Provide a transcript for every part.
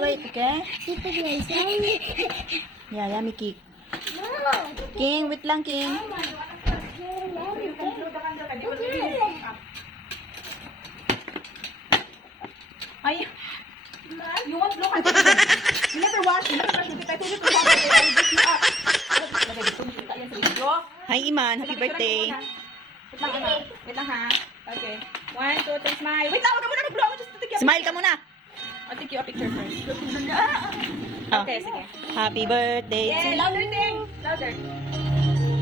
wait, okay? Yeah, yummy cake. King, wait lang, King. Ay, you want look at it. You never wash it. I told you to wash it. I will beat you up. Hi, Iman. Happy birthday. Wait lang, anak. Wait lang, ha? Okay. 1, 2, 3, smile. Wait lang, huwag ka muna mag-blow. Just take you a Smile picture. ka muna. I'll take you a picture first. Oh. Okay, sige. Happy birthday to Yeah, you. louder din. Louder.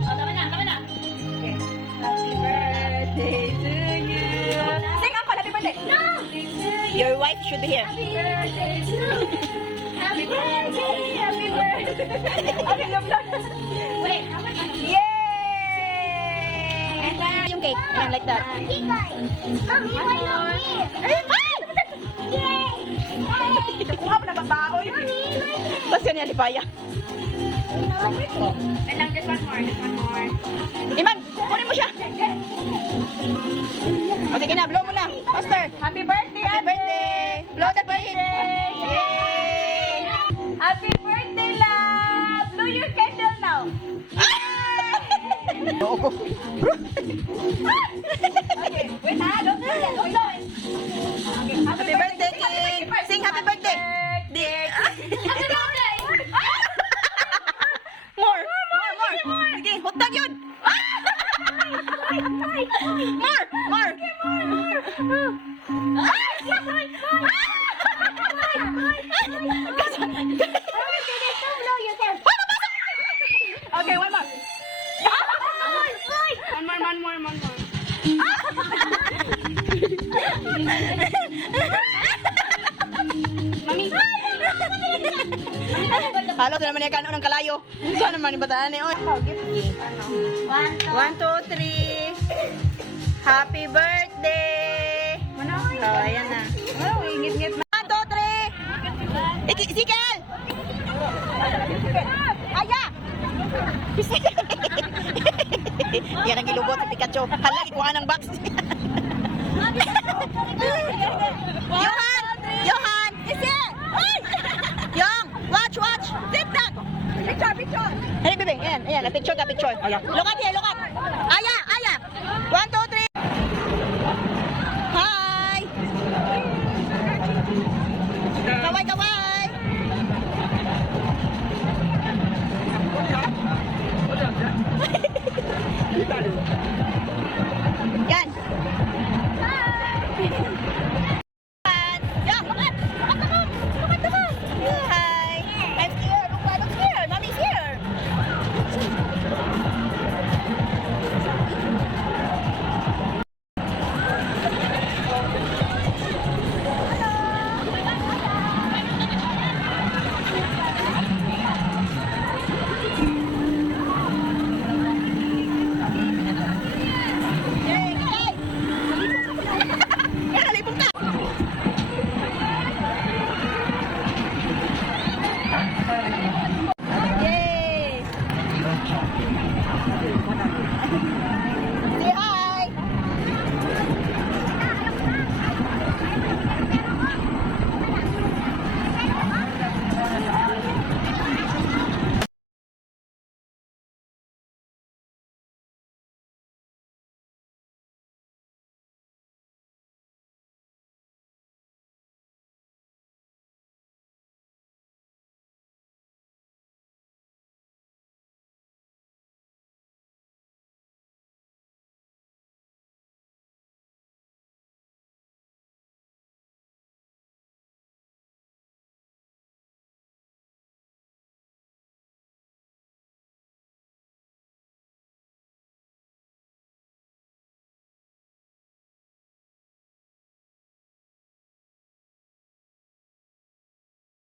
Oh, tama na, tama na. Okay. Happy birthday to you. Sing, Uncle. Happy birthday. No! Your wife should be here. Happy birthday to you. Happy birthday. Happy birthday. Okay, love, love. Wait, yay! And then, Yung cake. Ayan, like that. kuha pa na babaoy. Tapos yan yan, lipaya. And lang, just one more, just one more. Iman, kunin mo siya. O, sige na, blow mo na. Faster. Happy birthday, Happy Ate. birthday. Blow the birthday. Yay! Happy birthday, love. Blow your candle now. Oo. Okay, wait ha, don't do that. Hold on. Okay, Happy birthday, King. Sing happy birthday. Happy birthday. More. Sige, hutag yun. More. Okay, one more. One more. Mami. Halo, ito naman yung kanon ng kalayo. Ito naman yung bataan eh. One, two, three. Happy birthday. Oh, ayan na. Oh, ingit-ngit na. 1, 2, 3. Sikal! Aya! Yan ang gilubot sa Pikachu. Hala, ikuha ng box. Johan! Yong! Watch! Sit down! Picture. Hey, baby, ayan, picture ka. Look at